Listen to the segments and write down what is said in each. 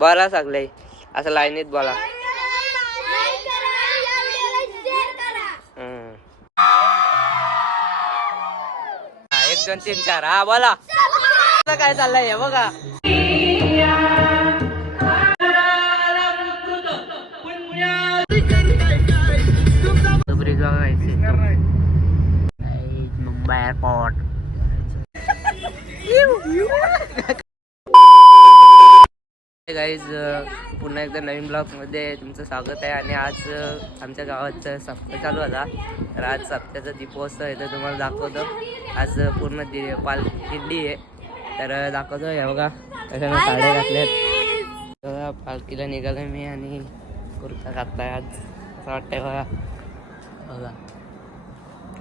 बोला सगळे असं लाईनीत बोला. एक 2 3 4 हा बोला. काय चाललंय हे बघा. मुंबई एअरपोर्ट. गाईज पुन्हा एकदा नवीन ब्लॉगमध्ये तुमचं स्वागत आहे. आणि आज आमच्या गावात सप्ताह चालू होता, तर आज सप्त्याचा दीपोत्सव आहे, तर तुम्हाला दाखवतो. आज पूर्ण दिंडी आहे, तर दाखवतो. हे बघा कशा साड्या घातल्यात बघा. पालखीला निघालोय मी आणि कुर्ता घातलाय आज, असं वाटतंय बघा. बघा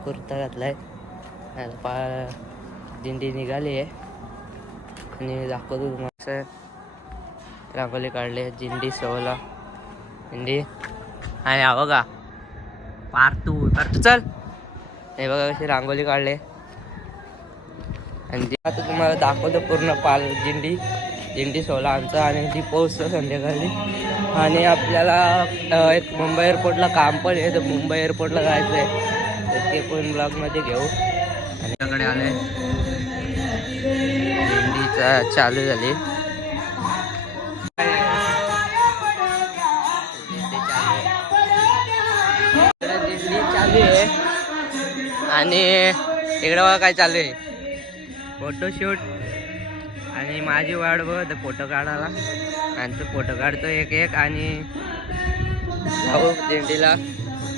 कुर्ता घातलाय. दिंडी निघाली आहे आणि दाखवतो तुम्हाला. रांगोली काढले दिंडी सवला दिंडी. आणि हा बघा पार्टू चल. हे बघा कशी रांगोली काढले. आणि आता तुम्हाला दाखवतो पूर्ण दिंडी सोहळा आमचा. आणि ती पोहोचतो संध्याकाळी. आणि आपल्याला एक मुंबई एअरपोर्टला काम पण आहे, तर मुंबई एअरपोर्टला जायचं आहे, तर ते पण ब्लॉगमध्ये घेऊ. आणि त्याकडे आले दिंडीचा चालू झाली. चालू आहे आणि इकडं बघा काय चालू आहे, फोटोशूट. आणि माझी वाट बघ फोटो काढायला, आणि तो फोटो काढतो एक आणि जाऊ दिंडीला.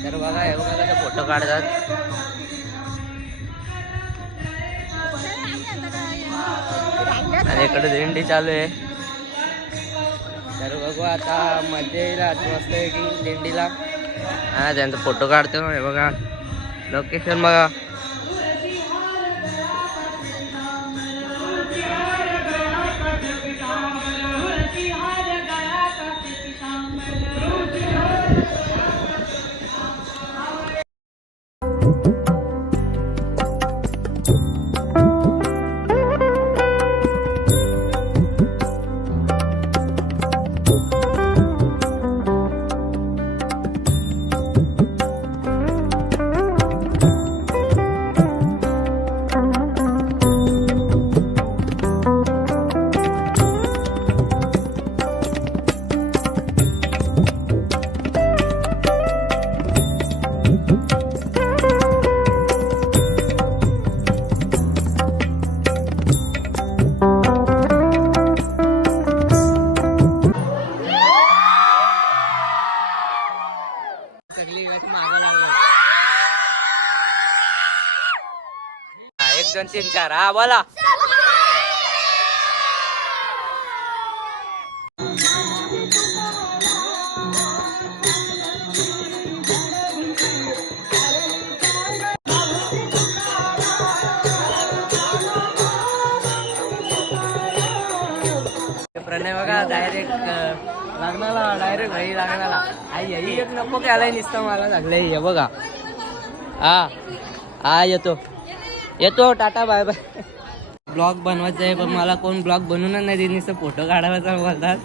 तर बघा हे बघा कसं फोटो काढतात. आणि इकडे दिंडी चालू आहे, तर बघू आता मजा येईल. मस्त आहे की दिंडीला. हा त्यांचा फोटो काढतो. हे बघा लोकेशन बघा. एक 2 3 4 हा बोला. प्रणय बघा डायरेक्ट लागणारा, डायरेक्ट भाई लागणारा. आई एक नको घ्यायला नुसतं मला लागलंय. हे बघा हा येतो टाटा बाय बाय. ब्लॉग बनवायचा आहे, पण मला कोण ब्लॉग बनवूनच नाही देत, नुसतं फोटो काढायचा बोलतात.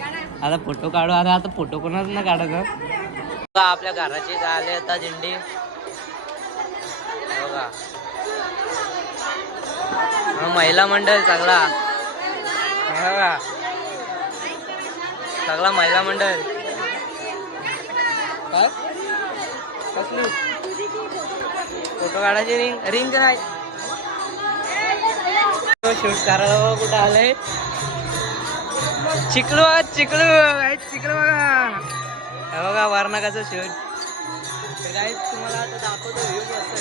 आता फोटो काढू. आता फोटो कोणाच नाही काढायचा. आपल्या घराची झाले आता दिंडी बघा. महिला मंडळ चांगला बघा, चांगला महिला मंडळ. काय कसली फोटो काढायची रिंग नाही. शूट करायला कुठं आलंय. चिखलू बघा. बघा वरणा कसं शूट. तर काय तुम्हाला आता दाखवतो व्ह्यू मस्त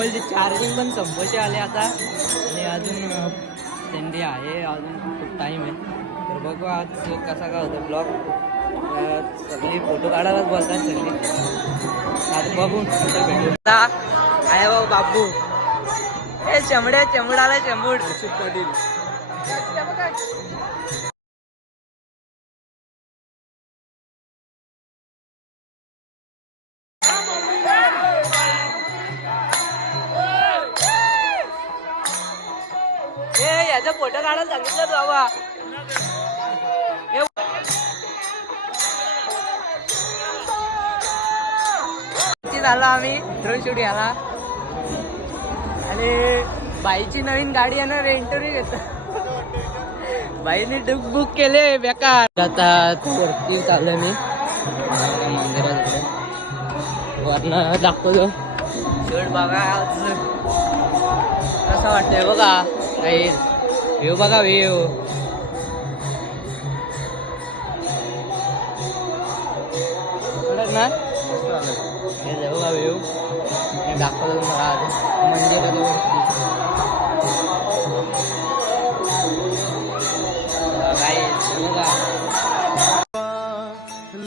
मोबाईलची चार्जिंग पण संपवते आले आता आणि अजून त्यांनी आहे अजून खूप टाईम आहे. तर बघू आज कसा काय होतो ब्लॉग. सगळी फोटो काढायलाच बोलतात सगळी. आता बघू नंतर भेटू. आहे भाऊ बाबू हे चमडाला चंबूड पाटील. याचा फोटो काढायला सांगितलं तू बाबा. झाला आम्ही ड्रोन शूट घ्यायला आणि बाईची नवीन गाडी येणार इंटरव्ह्यू घेतो. बाईने बुक केले बेकार. आता वरती चाललोय मी मंदिरात वरनं दाखवतो शूट बघा कसं वाटतंय बघा. काही व्ह्यू बघा व्ह्यू. ना हे बघा व्ह्यू हे दाखवतो तुम्हाला आज मंदिराच्या वरती.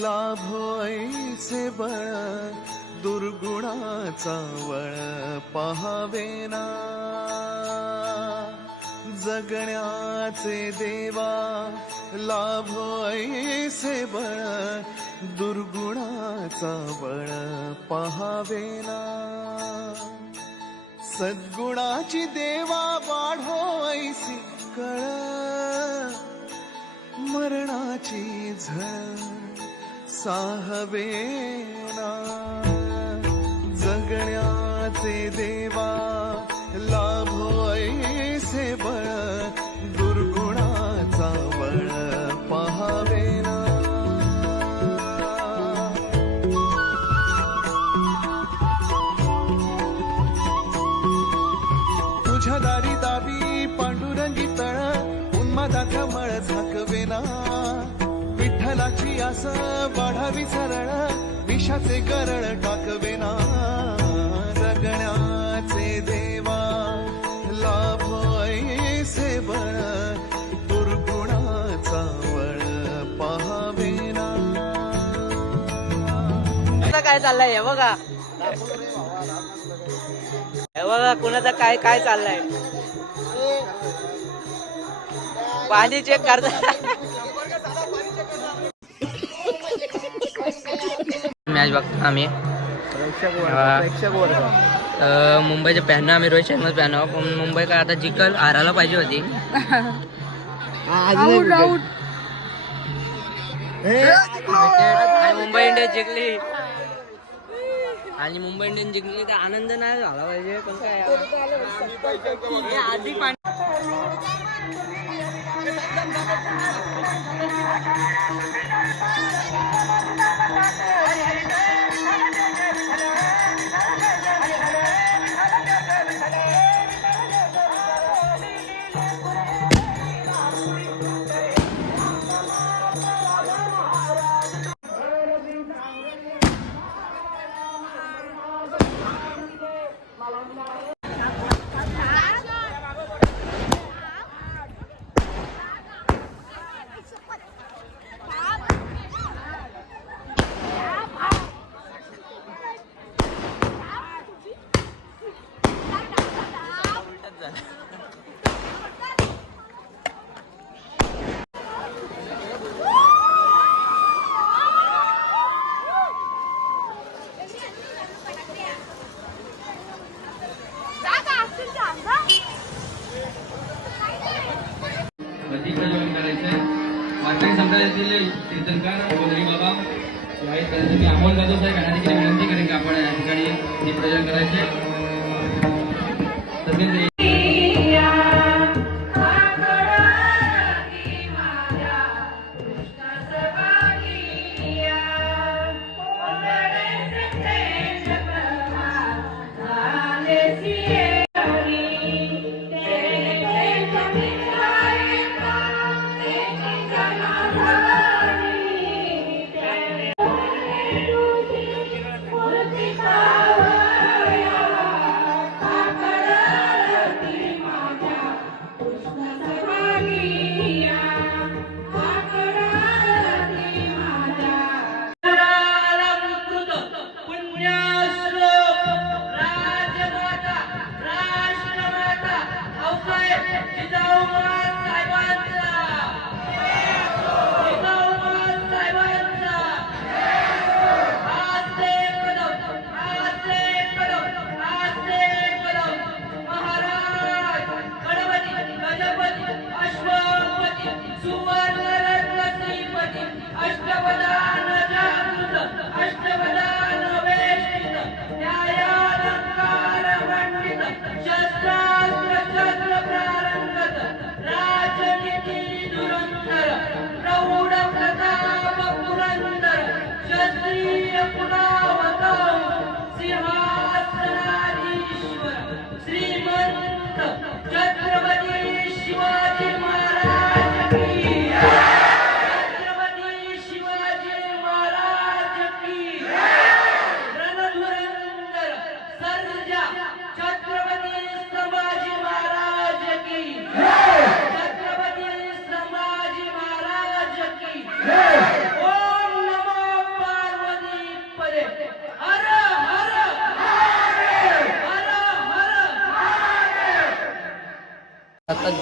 लाभोईचे बळ दुर्गुणाचा वळ पहावेना. जगण्याचे देवा लाभोईचे बळ दुर्गुणाचा बळ पहावेना. सद्गुणाची देवा वाढोईसी कळ मरणाची झळ साहवेना. जगण्याचे देवा लाभोईसे बळ दुर्गुणाचा बळ पहावेना. तुझ्या दारी दावी पांडुरंगी तळ उन्मादाचा मळ झाकवेना. विठ्ठलाची आस वाढावी सरळ विषाचे गरळ टाकवेना. जगण्याचे देवा लाभोईसे बळ दुर्गुणाचा वळ पहावेना. काय चाललंय हे बघा. हे बघा कुणाचा काय काय चाललंय. पाणी चेक करता. मॅच बघतो आम्ही मुंबईचे फॅन आम्ही रोहित शर्मा फॅन आहोत. पण मुंबई काय आता जिंकल हारायला पाहिजे होती. मुंबई इंडियन्स जिंकली आणि मुंबई इंडियन्स जिंकली तर आनंद नाही झाला पाहिजे. पण काय आधी वारकरी संप्रदायातील कीर्तनकार गोंधळी बाबा आहेत. त्यांना मी अमोल जाधव साहेब यांना देखील विनंती करेन की आपण या ठिकाणी दीपप्रज्वलन करायचे. तसेच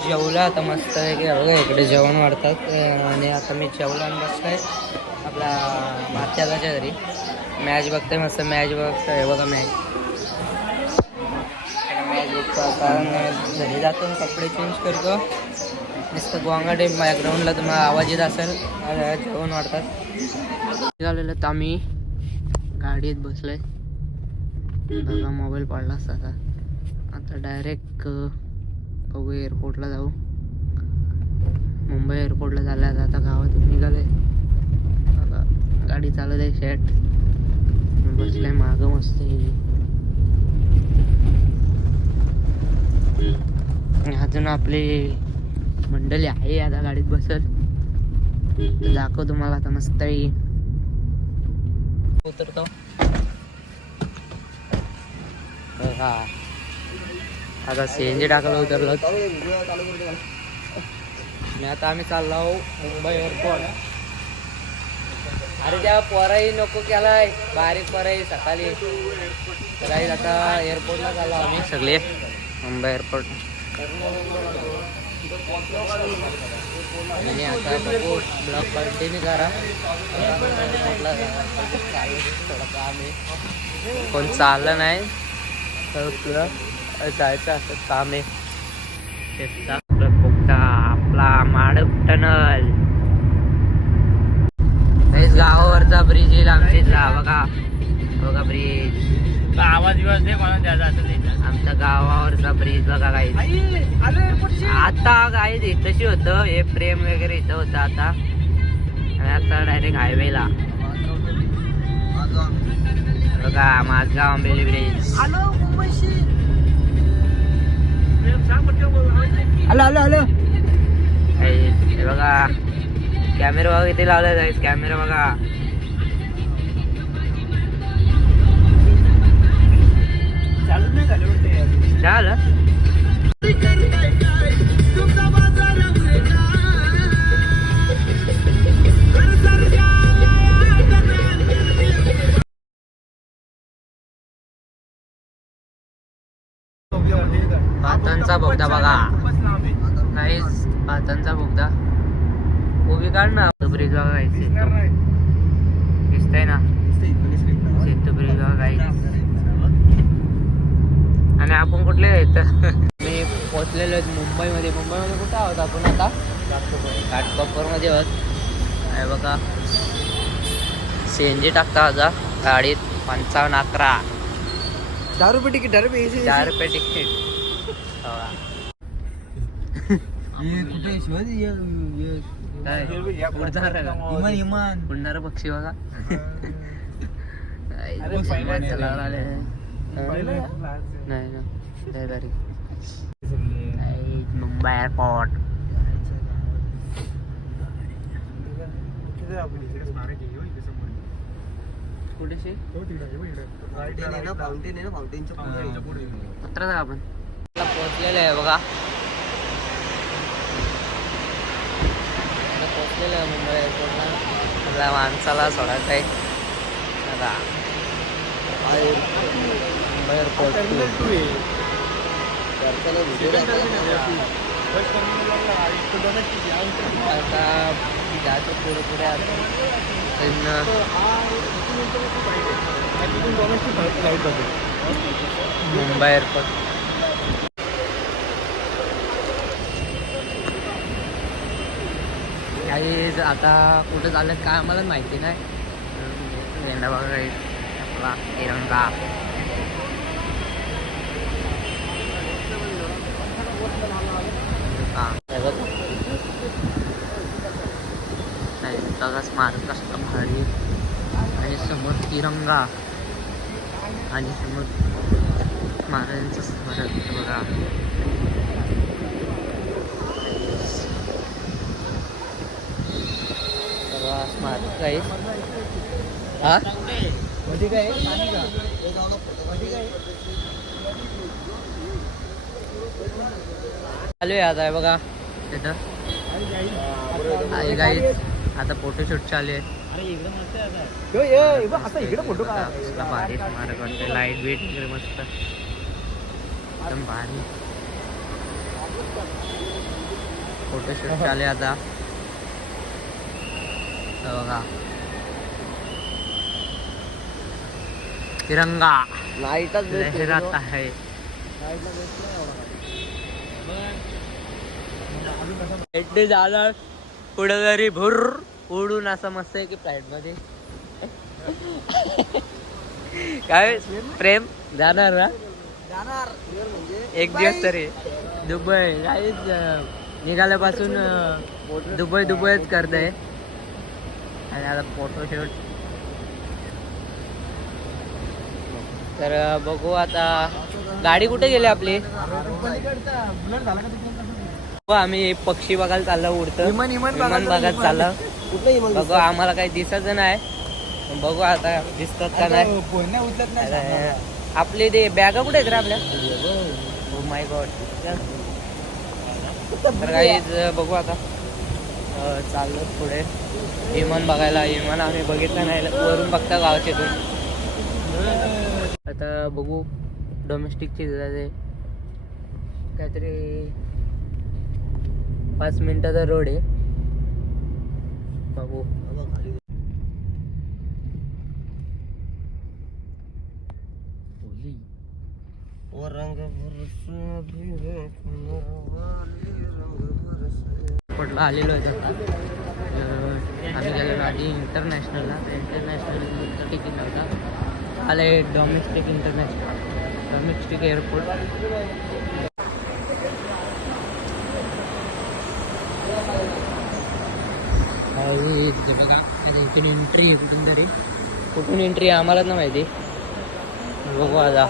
जेवलं आता मस्त आहे की बघा इकडे जेवण वाढतात आणि आता मी जेवलो आणि बसलोय आपला माथ्याच्या घरी मॅच बघतोय मस्त मॅच बघतोय बघा मॅच बघतो आता घरी जातो कपडे चेंज करतो नुसतं गोंगाडे ग्राउंडला तुम्हाला आवाज येत असेल जेवण वाढतात झालेलं तर आम्ही गाडीत बसलोय बघा मोबाईल पडला असता आता डायरेक्ट बघू एअरपोर्टला जाऊ मुंबई एअरपोर्टला झालं आता गावातून निघालंय आता गाडी चालत आहे शेट बसलाय मागं मस्त अजून आपली मंडळी आहे आता गाडीत बसल तर दाखव तुम्हाला आता मस्त उतरतो हा आता सीएनजी टाकायला उतरलो आणि आता आम्ही चाललो मुंबई एअरपोर्ट अरे त्या पोराही नको केलाय बारीक पोराही सकाळी तर आता एअरपोर्टला चाललो आम्ही सगळे मुंबई एअरपोर्ट आणि आता बघू ब्लॉग कंटिन्यू करा एअरपोर्टला थोडं काम आहे कोण चाललं नाही तर तुला जायचं असं काम आहे आपला माडप टनल गावावरचा ब्रिज येईल आमच्या बघा बघा ब्रिज आवाज विवाज नाही म्हणून द्यायचा असं आमच्या गावावरचा ब्रिज बघा काही आता काही तशी होतं हे प्रेम वगैरे इथं होतं आता आणि आता डायरेक्ट हायवेला बघा Mazgaon Ambeli bridge hello hello hello हे बघा कॅमेरा बघा इथे लावला जायचं कॅमेरा बघा झालं भातांचा बोगदा बघा काहीच भातांचा बोगदा उभी काढ ना ब्रिज बघा काही दिसतंय ना सेतू ब्रिज बघा काही आणि आपण कुठले मी पोचलेलो आहेत मुंबईमध्ये कुठं आहोत आपण आता घाटकोपरमध्ये आहोत आहे बघा सीएनजी टाकता आता गाडीत 5511 10 रुपये तिकीट 10 रुपये तिकीट इमान उडणार पक्षी बघा नाही ना मुंबई एअरपोर्ट कुठेशी उतरा आपण पोचलेलं आहे बघा पोचलेलं आहे मुंबई एअरपोर्टला आपल्या माणसाला सोडायचं आहे बघा मुंबई एअरपोर्ट आता जायचं पुढे पुढे आता मुंबई एअरपोर्ट काही आता कुठं चाललं काय आम्हाला माहिती नाही झेंडा बघा आपला तिरंगा सगळं स्मारक असतं भारी आणि समोर तिरंगा आणि समोर महाराजांचं स्मारक बघा स्मारक आहे हा मध्ये काय चालू आहे आता आहे बघा तिथं गाईज आता फोटोशूट चालू आहे भारी स्मारक वाटतं लाईट बीट वगैरे मस्त एकदम भारी फोटोशूट चालू आहे आता. हे बघा तिरंगा लहरात आहे. हेड्डी झालं पुढे जरी भुर उडून असं मस्त आहे की फ्लाईट मध्ये. काय प्रेम जाणार ना एक दिवस तरी दुबई. काहीच निघाल्यापासून दुबईच करतंय. आणि आता फोटोशूट तर बघू आता. गाडी कुठे गेली आपली? आम्ही पक्षी बघायला चाललो. उडतं विमान बघायला चाललं. बघू आम्हाला काही दिसत नाही. बघू आता दिसतात का नाही. आपले ते बॅगा कुठे आहेत रे आपल्या? Oh my God. तर काही बघू आता चाललो पुढे विमान बघायला. विमान आम्ही बघितलं नाही, वरून बघता गावाच्या इथून. आता बघू डोमेस्टिकची जाते काहीतरी 5 मिनिटाचा रोड आहे. बघू कुठला आलेलो आहे आता. आम्ही गेलेलो आधी इंटरनॅशनलला. इंटरनॅशनल तिकीट नव्हता. आले डोमेस्टिक एअरपोर्ट. बघा इकडून एंट्री आहे कुठून तरी. कुठून एंट्री आहे आम्हालाच ना माहिती. बघू आता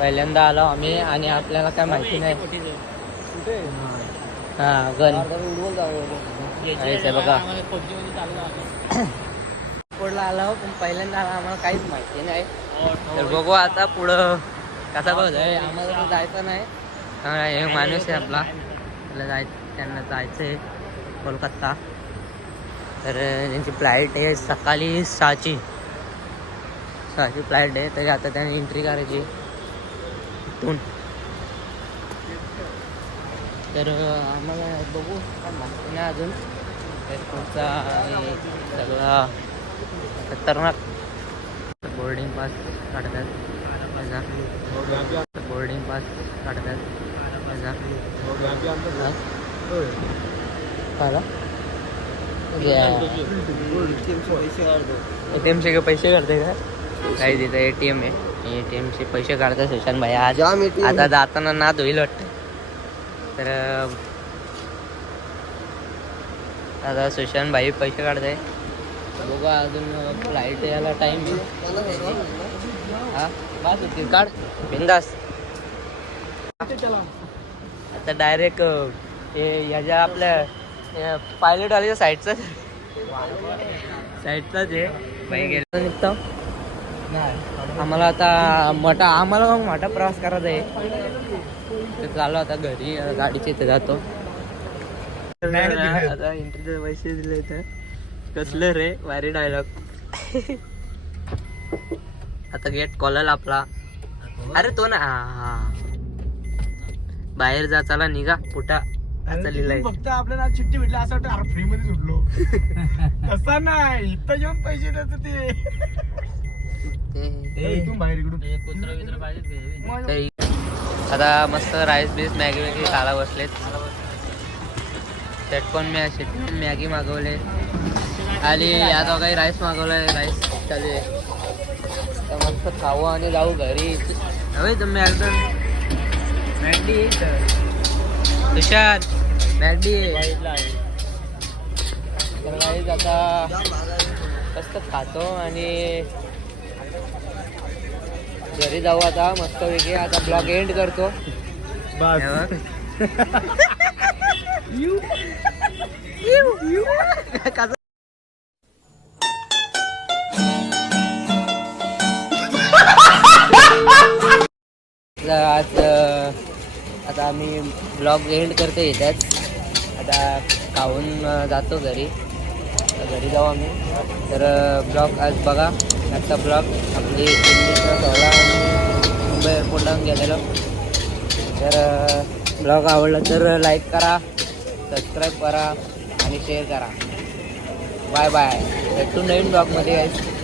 पहिल्यांदा आलो आम्ही आणि आपल्याला काय माहिती नाही. हा गन बघा एअरपोर्टला आलो पण पहिल्यांदा आम्हाला काहीच माहिती नाही. तर बघू आता पुढं कसा बघाय. आम्हाला जायचं नाही. हे माणूस आहे आपला त्यांना जायचं आहे कोलकाता. तर त्यांची फ्लाईट आहे सकाळी 6ची फ्लाईट आहे. तरी आता त्याने एंट्री करायची इथून. तर आम्हाला बघू काय माहिती नाही अजून. एअरपोर्टचा सगळा खतरनाक. बोर्डिंग पास काढतात. बोर्डिंग पास काढतात. ATM चे पैसे काढते का? काही तिथं ATM आहे. ATM चे पैसे काढतात सुशांत भाई. आज आता जाताना नाद होईल वाटतं. तर आता सुशांत भाई पैसे काढताय. बघा अजून फ्लाईट यायला टाइम आहे. हा बस होती काढ बिंदास. आता डायरेक्ट याच्या आपल्या पायलटवाल्याच्या साईडचाच आहे बाई. गेला निघतो आम्हाला आता मोठा प्रवास करायचा आहे. तर चालू आता घरी गाडीच्या इथे जातो. आता इंटरव्ह्यू पैसे दिले तर कसलं रे वारी डायलॉग. आता गेट कॉलल आपला. अरे तो ना बाहेर जा चला निघा कुठं असं लिहिलंय. फक्त आपल्याला चिठ्ठी भेटली असं वाटतं फ्री मध्ये सुटलो. तसा नाही इथं येऊन पैसे देत ते बाहेर इकडून. आता मस्त राईस बीस मॅगी वॅगी खायला बसलेत. चटपण मॅगी मागवले आणि आता काही राईस मागवलाय. राईस चालू आहे. तर मस्त खाऊ आणि जाऊ घरी. हवे तुम्ही एकदम मॅगडी तुषार मॅगडी. तर गाईज आता मस्त खातो आणि घरी जाऊ आता मस्त वेगळी. आता ब्लॉग एंड करतो. आज आता आम्ही ब्लॉग एंड करतो येतात. आता खाऊन जातो घरी. जाऊ आम्ही. तर ब्लॉग आज बघा. आजचा ब्लॉग आपली दिल्लीचा सोहळा आणि मुंबई एअरपोर्टला गेलेलो. तर ब्लॉग आवडला तर लाईक करा, सबस्क्राईब करा आणि शेअर करा. Bye bye. भेटू नवीन ब्लॉगमध्ये गाईस.